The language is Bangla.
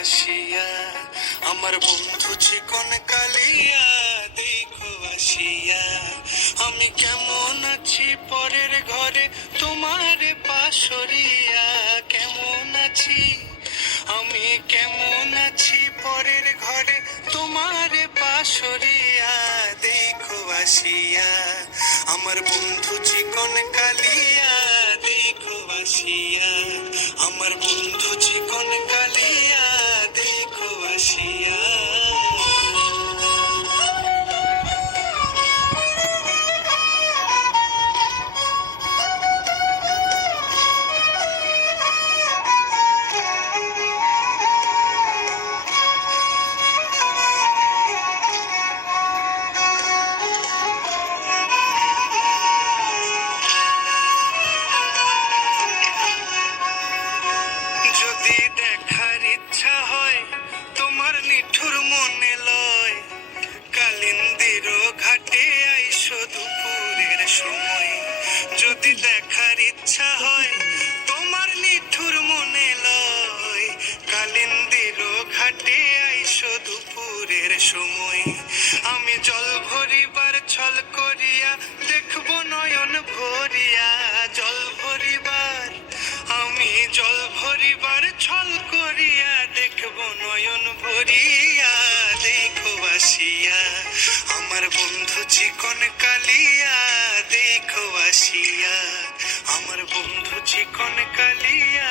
আসিয়া, আমার বন্ধু চিকন কালিয়া দেখো আসিয়া। আমি কেমন আছি পরের ঘরে তোমার পাশরিয়া, কেমন আছি আমি কেমন আছি পরের ঘরে তোমার পাশরিয়া দেখো আসিয়া। আমার বন্ধু চিকন কালিয়া দেখো আসিয়া, আমার বন্ধু চিকন কালিয়া দেখো আসিয়া। যদি দেখার ইচ্ছা হয় তোমার নিঠুর মনে লয়, কালিন্দির ঘাটে আইসো দুপুরের সময়। যদি দেখার ইচ্ছা হয় তোমার নিঠুর মনে লয়, কালিন্দির ঘাটে আইসো দুপুরের সময়। আমি জল ভরিবার ছল করিয়া দেখবো নয়ন ভরিয়া, জল ভরিবার আমি জল ভরিবার ছল করিয়া দেখবো নয়ন ভরিয়া দেখো আসিয়া। আমার বন্ধু চিকন কালিয়া দেখো আসিয়া, আমার বন্ধু চিকন কালিয়া